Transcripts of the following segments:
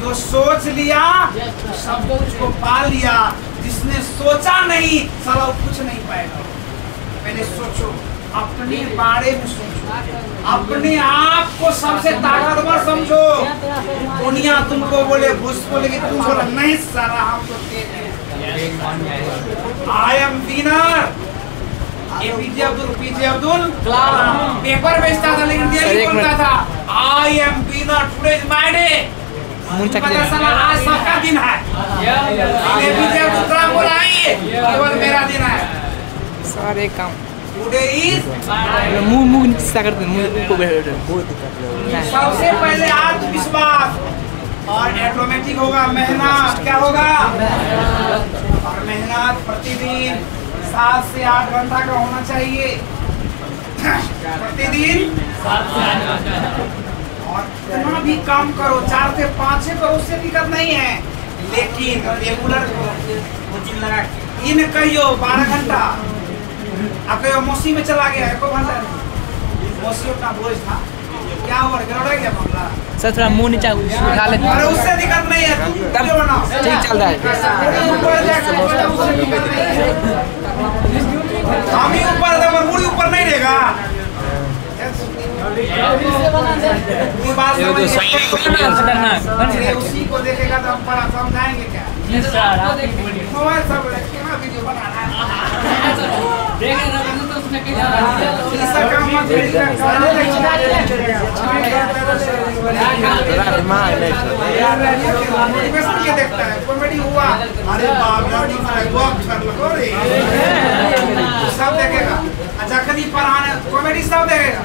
जो सोच लिया सब कुछ को पा लिया, जिसने सोचा नहीं साला कुछ नहीं पाएगा। पहले सोचो, अपने बारे में सोचो, अपने आप को सबसे ताकतवर समझो। दुनिया तुमको बोले घुस बोले कि तुम बोला नहीं साला हम तो तेज हैं। I am winner. APJ Abdul Kalam paper बेचता था लेकिन दिल्ली बोलता था I am winner, today is my day. साला आज सबका दिन है। एपीजे अब्दुल कलाम बोला है केवल मेरा दिन है। सारे काम टुडे इज मुंह नीचे करते हैं, मुंह को सबसे पहले आत्मविश्वास और ऑटोमेटिक होगा मेहनत। क्या होगा? और मेहनत प्रतिदिन 7 से 8 घंटा का होना चाहिए प्रतिदिन। और कितना भी काम करो, 4 से 5 करो, उससे दिक्कत नहीं है, लेकिन रेगुलर इन कहियो 12 घंटा। अब कहियो मौसी में चला गया 1 घंटा, मौसी उतना बोझ था, क्या हुआ? गड़बड़ गया मामला। सर थोड़ा मुंह नीचे उठा ले। अरे उससे दिक्कत नहीं है, तुम वीडियो बनाओ, ठीक चल रहा है। हम ही ऊपर दे, मुड़ी ऊपर नहीं रहेगा। उसी को देखेगा तो हम बड़ा समझाएंगे क्या? मोबाइल सब वीडियो बनाना है। देखता है कॉमेडी हुआ, अरे सब देखेगा। अच्छा कभी पढ़ाने कॉमेडी सब देखेगा।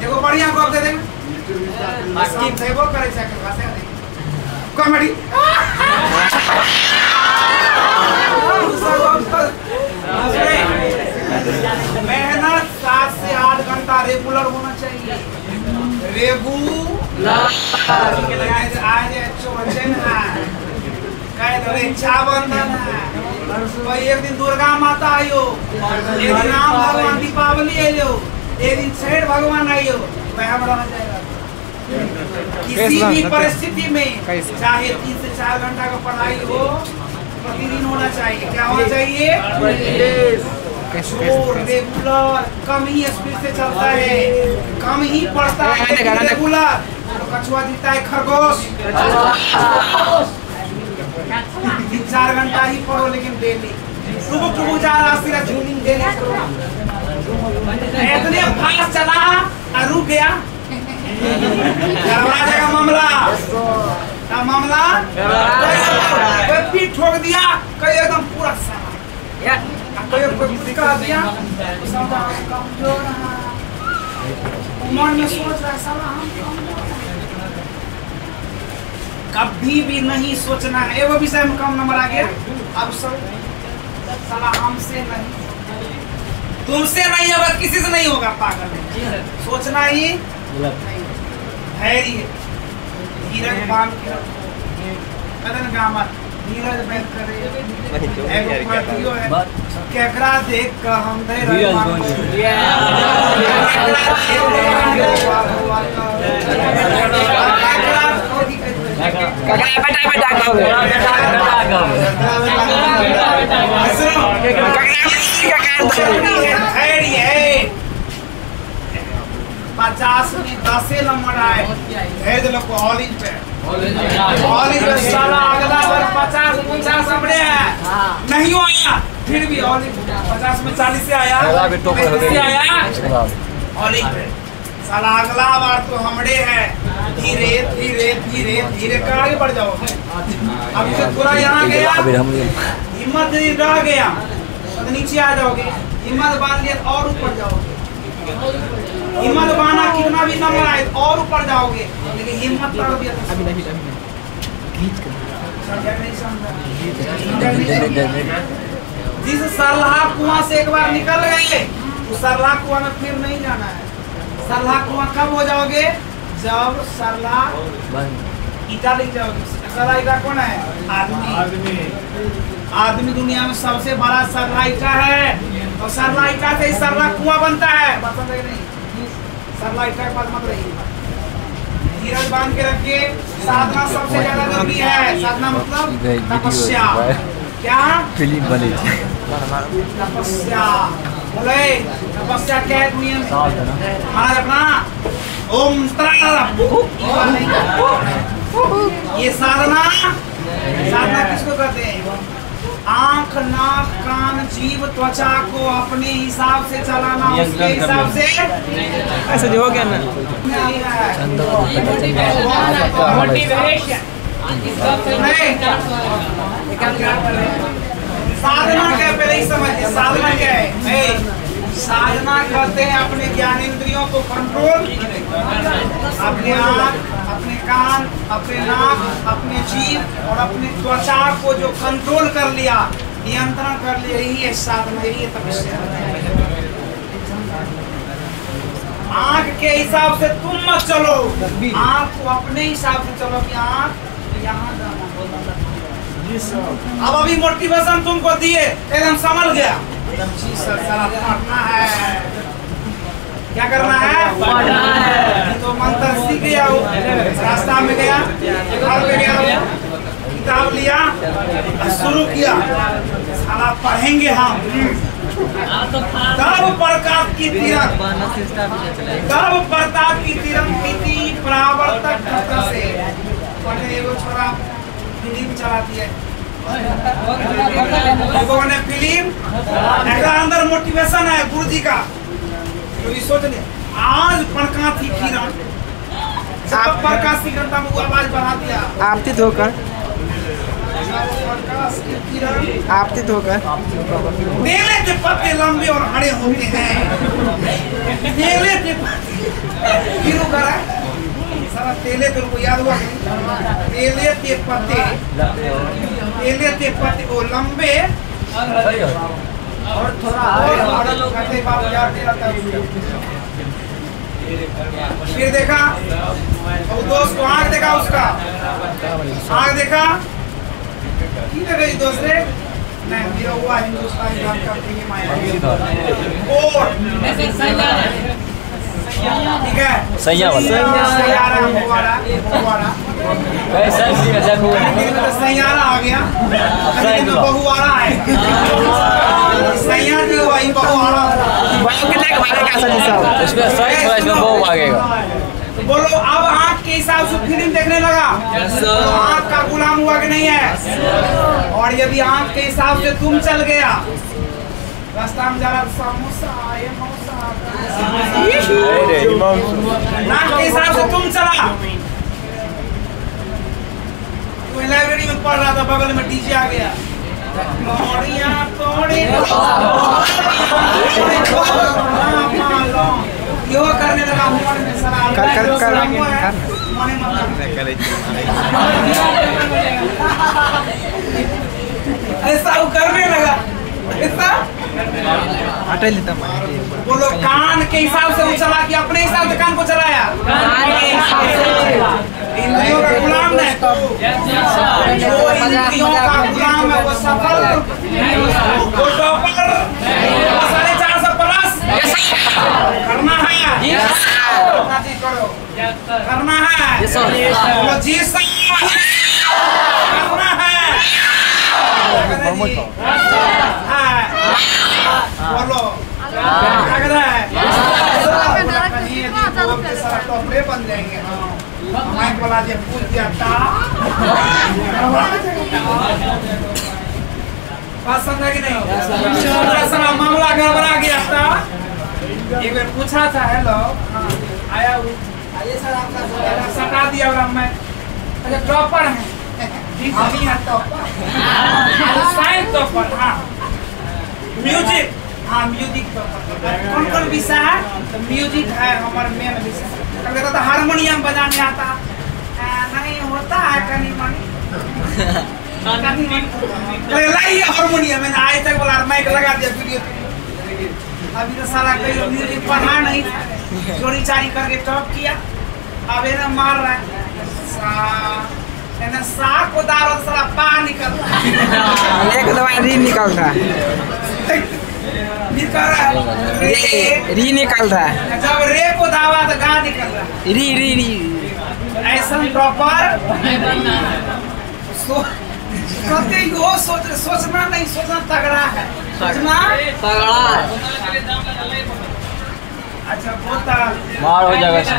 देखो बढ़िया गप दे देगा, स्किप थे वो करे कॉमेडी। मेहनत 7 से 8 घंटा रेगुलर होना चाहिए। रक्षाबंधन है, एक दिन दुर्गा माता आयो, एक दिन राम भगवान दीपावली आयो, एक दिन छठ भगवान आयो। रहना चाहिए किसी भी परिस्थिति में, चाहे 3 से 4 घंटा का पढ़ाई हो, प्रतिदिन होना चाहिए। क्या होना चाहिए? रेगुलर। कम ही स्पीड से चलता है, कम ही पढ़ता है रेगुलर, तो कछुआ जीता है खरगोश। 3-4 घंटा ही पढ़ो लेकिन डेली। सुबह जा रहा सिर्फ जूनिंग डेली करो। इतने फास्ट चला और रुक गया, गड़बड़ा जाएगा मामला। क्या मामला? कोई पीठ ठोक दिया, कोई एकदम पूरा कोई कह दिया, कमजोर मन में सोच रहा है साला हम कभी भी नहीं सोचना है। एगो विषय में कम नंबर आ गया, अब सब साला हमसे नहीं, तुमसे नहीं होगा, किसी से नहीं होगा। पागल है, सोचना ही धैर्य धीरज बांध के रखो। कदन गामा धीरज बैठ करे एगो पार्टियो है केकरा देख के हम धैर्य मान धैर्य है। 50 में 10 नंबर आए, धैर्य लोग ऑल इन पे, ऑल इन पे साला अगला बार 50 नंबर है नहीं आया, फिर भी ऑल इन 50 में 40 से आया, ऑल इन पे साला अगला बार तो हमड़े है। धीरे धीरे धीरे धीरे कर आगे बढ़ जाओ। अब से पूरा यहाँ गया, हिम्मत रह गया तो नीचे आ जाओगे, हिम्मत बांध लिया और ऊपर जाओगे। हिम्मत बांधा कितना भी नंबर आए और ऊपर जाओगे, लेकिन हिम्मत कर दिया जिस सरलाहा कुआं से एक बार निकल गए, उस सरलाहा कुआं में फिर नहीं जाना है। सरलाहा कुआं कब हो जाओगे? जब सरलाहा ईटा लिख जाओगे। सरलाहा ईटा कौन है? आदमी। आदमी दुनिया में सबसे बड़ा सरलाहा ईटा है, और सरलाहा ईटा से सरलाहा कुआं बनता है। नहीं सरलाहा ईटा के पास मत रहिए, धीरज बांध के रखिए। साधना सबसे ज्यादा जरूरी है। साधना मतलब तपस्या। क्या फिल्म बने तपस्या बोले। तपस्या क्या है दुनिया में? महाराज अपना ओम ये साधना। साधना किसको कहते हैं? आंख, नाक, कान, जीभ, त्वचा को अपने हिसाब से चलाना, उसके हिसाब से। ऐसा जो हो गया ना साधना क्या पहले ही समझिए। साधना क्या है? साधना करते हैं अपने ज्ञानेंद्रियों को कंट्रोल, अपने आँख, अपने कान, अपने नाक, अपने जीभ और अपनी त्वचा को जो कंट्रोल कर लिया, नियंत्रण कर लिया, यही है साधना, यही है तपस्या। आँख के हिसाब से तुम मत चलो, आँख को अपने हिसाब से चलो कि आँख यहाँ जाना। अब अभी मोटिवेशन तुमको दिए, एकदम संभल गया। जी सर, सारा पढ़ना है। क्या करना है? पढ़ना है। तो मंत्र सीख गया हो, रास्ता में गया, घर पे गया, किताब लिया, शुरू किया, साला पढ़ेंगे हम। तब प्रकाश की तिरंग, तब प्रताप की तिरंग पीती परावर्तक से। पढ़े एगो छोरा फिल्म चलाती है, लोगों ने फिल्म, अंदर मोटिवेशन है गुरु जी का। तो ये सोच ले, आज प्रकाश की किरण, जब प्रकाश की किरण वो आवाज बढ़ा दिया, आपतित होकर प्रकाश की किरण आपतित होकर केले के पत्ते लंबे और हरे होते हैं। केले के पत्ते क्यों करा? सारा तेले तो को याद हुआ। केले के पत्ते वो लंबे और थोड़ा और करते बात जाते रहता है। फिर देखा वो दोस्त को, आँख देखा उसका, आँख देखा की देखा दोस्त ने नहीं मेरा हुआ हिंदुस्तानी बात करते हैं माया। और ठीक है सैया सैयारा आ गया, बहुआरा है। सैया जी वही बहुआरा बोलो। अब आँख के हिसाब से फिल्म देखने लगा, तो आँख का गुलाम हुआ कि नहीं है? और यदि आँख के हिसाब से तुम चल गया, रास्ता में जा रहा समोसा नाक के हिसाब से तुम चला। कोई लाइब्रेरी में पढ़ रहा था, बगल में डीजे आ गया, यो करने लगा। ऐसा वो करने लगा, ऐसा हटा लेता मैं। बोलो कान के हिसाब से वो चला कि अपने हिसाब से कान को चलाया? इंद्रियों का गुलाम है, तो जो इंद्रियों का गुलाम है वो सफल, वो टॉपर 450 प्लस करना है। करो करना है, बोलो जी सर करना है। बोलो क्या कर रहा है? टोपले बन जाएंगे। माइक वाला जब पूछ दिया बात समझा कि नहीं? मामला गड़बड़ा गया था। एक बार पूछा था, हेलो आया हूँ, सटा दिया और मैं अच्छा टॉपर है, अभी है टॉपर, साइंस टॉपर, हाँ म्यूजिक, हाँ म्यूजिक टॉपर। कौन कौन विषय है? तो म्यूजिक है हमारा मेन विषय। कहता था हारमोनियम बजाने आता नहीं होता है, कहीं मनी लाइए हारमोनियम। मैंने आज तक बोला माइक लगा दिया वीडियो। अभी तो सारा कोई म्यूजिक पढ़ा नहीं, चोरी चारी करके टॉप किया। अब इन्हें मार रहा है, सा को दारो सारा पा निकलता है, एक दवा री निकलता है, निकल रहा है री निकलता है। जब रे को दावा तो गा निकल रहा है। री री री ऐसा प्रॉपर सोचना नहीं, सोचना तगड़ा है, सोचना तगड़ा। अच्छा होता मार हो जाएगा।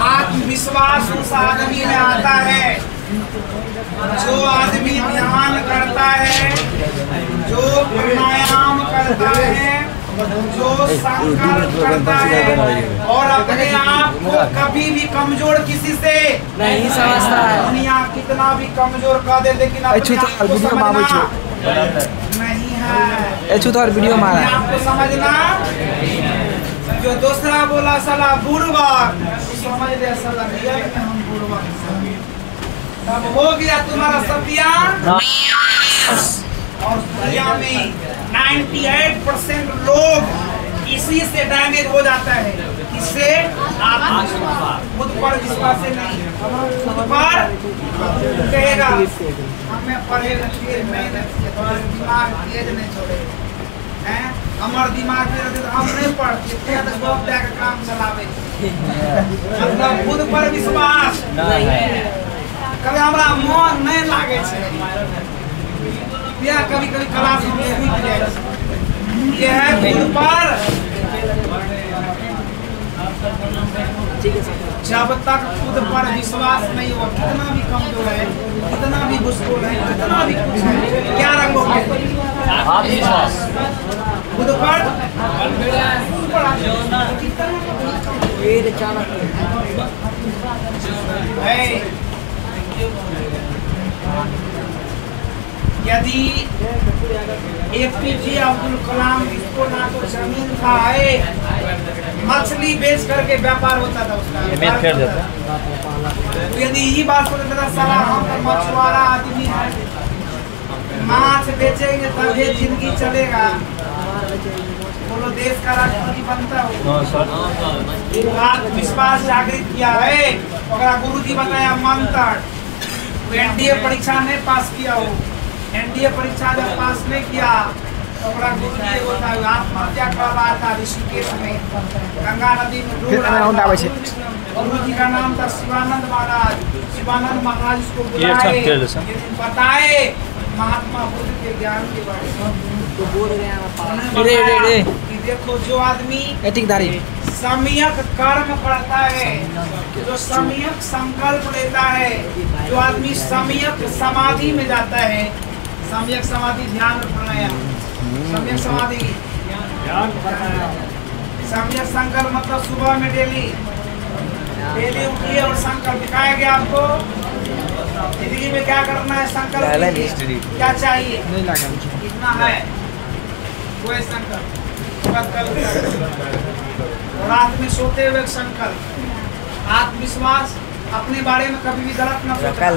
आत्मविश्वास उस आदमी में आता है जो आदमी ध्यान करता है, जो प्राणायाम करता है, जो संकल्प करता है और अपने आप को कभी भी कमजोर किसी से नहीं समझता है। दुनिया कितना भी कमजोर कर दे, लेकिन अपने आप को समझना नहीं है। और वीडियो मारा अपने आप को समझना। जो दूसरा बोला साला बुड़बक, समझ ले साला रियल में हम बुड़बक। तब हो गया तुम्हारा सत्यानाश। और दुनिया में 98% लोग इसी से डैमेज हो जाता है। इससे खुद पर विश्वास से नहीं, खुद पर कहेगा हमें पढ़ेगा, मेहनत दिमाग तेज नहीं छोड़ेगा। हमार दिमाग में रहते तो हम नहीं पढ़ते, बहुत जाकर काम चलावे। मतलब खुद पर विश्वास कभी हमारा मन नहीं लागे या कभी कभी क्लास में रुक जाए। ये है खुद पर। जब तक खुद पर विश्वास नहीं हो, कितना भी कमजोर है, कितना भी मुश्किल है, कितना भी कुछ है, क्या रखोगे? खुद पर यदि APJ अब्दुल कलाम, इसको ना तो जमीन था, मछली बेच करके व्यापार होता था उसका। यदि ये बात सोचता था साला हम तो मछुआरा आदमी है, माछ बेचेंगे तभी जिंदगी चलेगा, बोलो देश का राष्ट्रपति बनता हो। आत्मविश्वास जागृत किया है। गुरु जी बताया मंत्र। एनडीए परीक्षा नहीं पास किया हो, एनडीए परीक्षा जब पास नहीं किया तो गुरु जी होता है आत्महत्या कर रहा था ऋषिकेश में, गंगा नदी में डूब रहा था। गुरु जी का नाम था शिवानंद महाराज। शिवानंद महाराज उसको बुलाए, बताए महात्मा बुद्ध के ज्ञान के बारे में। देखो जो आदमी सम्यक कर्म करता है, जो सम्यक संकल्प लेता है, जो आदमी सम्यक समाधि में जाता है, सम्यक समाधि ध्यान प्राणायाम, सम्यक समाधि सम्यक संकल्प मतलब सुबह में डेली उठिए और संकल्प दिखाया गया आपको जिंदगी में क्या करना है। संकल्प क्या चाहिए, कितना है वो संकल्प। रात में सोते हुए संकल्प, आत्मविश्वास, अपने बारे में कभी भी गलत न सोचना।